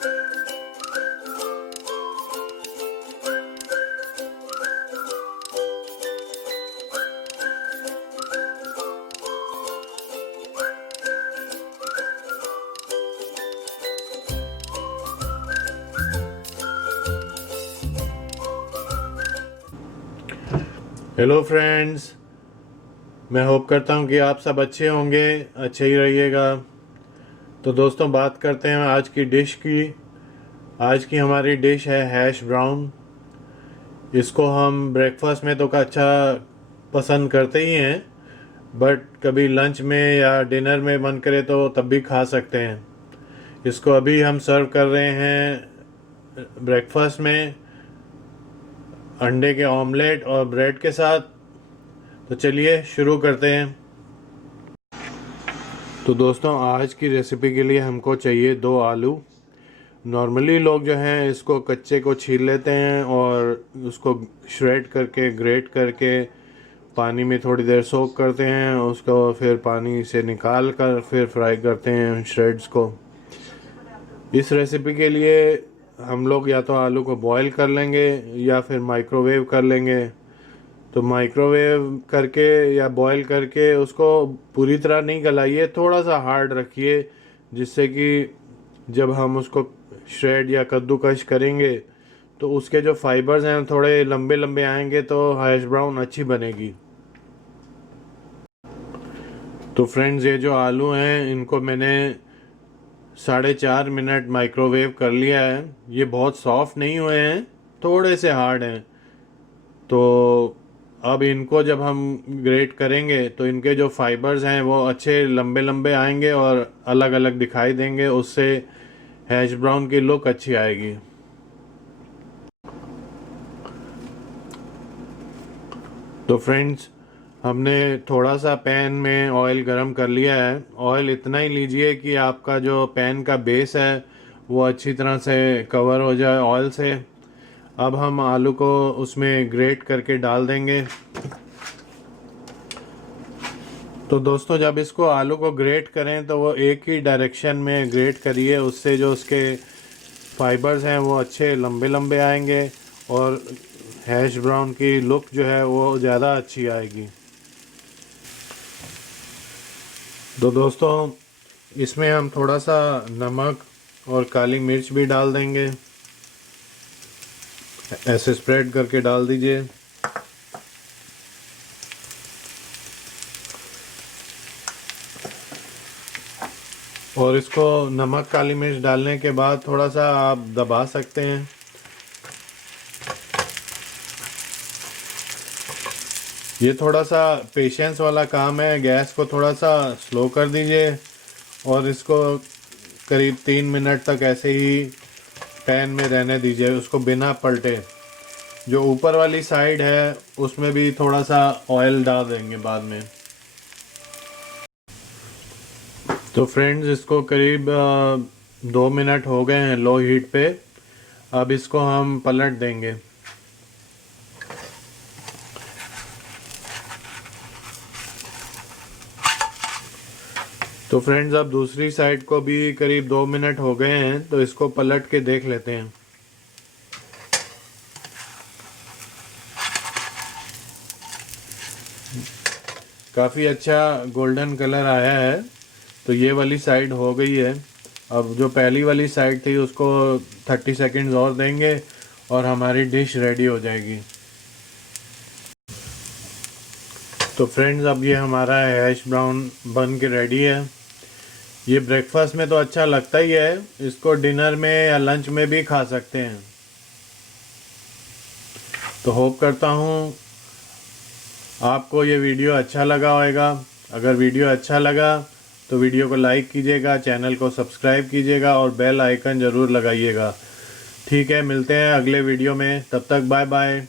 Hello friends, मैं hope करता हूँ कि आप सब अच्छे होंगे, अच्छे ही रहिएगा। तो दोस्तों, बात करते हैं आज की डिश की। आज की हमारी डिश है हैश ब्राउन। इसको हम ब्रेकफास्ट में तो अच्छा पसंद करते ही हैं, बट कभी लंच में या डिनर में मन करे तो तब भी खा सकते हैं। इसको अभी हम सर्व कर रहे हैं ब्रेकफास्ट में अंडे के ऑमलेट और ब्रेड के साथ। तो चलिए शुरू करते हैं। तो दोस्तों, आज की रेसिपी के लिए हमको चाहिए 2 आलू। नॉर्मली लोग जो हैं इसको कच्चे को छील लेते हैं और उसको श्रेड करके ग्रेट करके पानी में थोड़ी देर सोक करते हैं, उसको फिर पानी से निकाल कर फिर फ्राई करते हैं श्रेड्स को। इस रेसिपी के लिए हम लोग या तो आलू को बॉईल कर लेंगे या फिर माइक्रोवेव कर लेंगे। तो माइक्रोवेव करके या बॉईल करके उसको पूरी तरह नहीं गलाइए, थोड़ा सा हार्ड रखिए, जिससे कि जब हम उसको श्रेड या कद्दूकश करेंगे तो उसके जो फाइबर्स हैं थोड़े लंबे लंबे आएंगे, तो हैश ब्राउन अच्छी बनेगी। तो फ्रेंड्स, ये जो आलू हैं इनको मैंने 4.5 मिनट माइक्रोवेव कर लिया है। ये बहुत सॉफ्ट नहीं हुए हैं, थोड़े से हार्ड हैं। तो अब इनको जब हम ग्रेट करेंगे तो इनके जो फाइबर्स हैं वो अच्छे लंबे लंबे आएंगे और अलग अलग दिखाई देंगे, उससे हैश ब्राउन की लुक अच्छी आएगी। तो फ्रेंड्स, हमने थोड़ा सा पैन में ऑयल गरम कर लिया है। ऑयल इतना ही लीजिए कि आपका जो पैन का बेस है वो अच्छी तरह से कवर हो जाए ऑयल से। अब हम आलू को उसमें ग्रेट करके डाल देंगे। तो दोस्तों, जब इसको आलू को ग्रेट करें तो वो एक ही डायरेक्शन में ग्रेट करिए, उससे जो उसके फाइबर्स हैं वो अच्छे लंबे लंबे आएंगे और हैश ब्राउन की लुक जो है वो ज़्यादा अच्छी आएगी। तो दोस्तों, इसमें हम थोड़ा सा नमक और काली मिर्च भी डाल देंगे। ऐसे स्प्रेड करके डाल दीजिए। और इसको नमक काली मिर्च डालने के बाद थोड़ा सा आप दबा सकते हैं। ये थोड़ा सा पेशेंस वाला काम है, गैस को थोड़ा सा स्लो कर दीजिए और इसको करीब 3 मिनट तक ऐसे ही पैन में रहने दीजिए, उसको बिना पलटे। जो ऊपर वाली साइड है उसमें भी थोड़ा सा ऑयल डाल देंगे बाद में। तो फ्रेंड्स, इसको करीब 2 मिनट हो गए हैं लो हीट पे। अब इसको हम पलट देंगे। तो फ्रेंड्स, अब दूसरी साइड को भी करीब 2 मिनट हो गए हैं, तो इसको पलट के देख लेते हैं। काफ़ी अच्छा गोल्डन कलर आया है, तो ये वाली साइड हो गई है। अब जो पहली वाली साइड थी उसको 30 सेकंड्स और देंगे और हमारी डिश रेडी हो जाएगी। तो फ्रेंड्स, अब ये हमारा हैश ब्राउन बन के रेडी है। ये ब्रेकफास्ट में तो अच्छा लगता ही है, इसको डिनर में या लंच में भी खा सकते हैं। तो होप करता हूँ आपको ये वीडियो अच्छा लगा होगा। अगर वीडियो अच्छा लगा तो वीडियो को लाइक कीजिएगा, चैनल को सब्सक्राइब कीजिएगा और बेल आइकन ज़रूर लगाइएगा। ठीक है, मिलते हैं अगले वीडियो में, तब तक बाय बाय।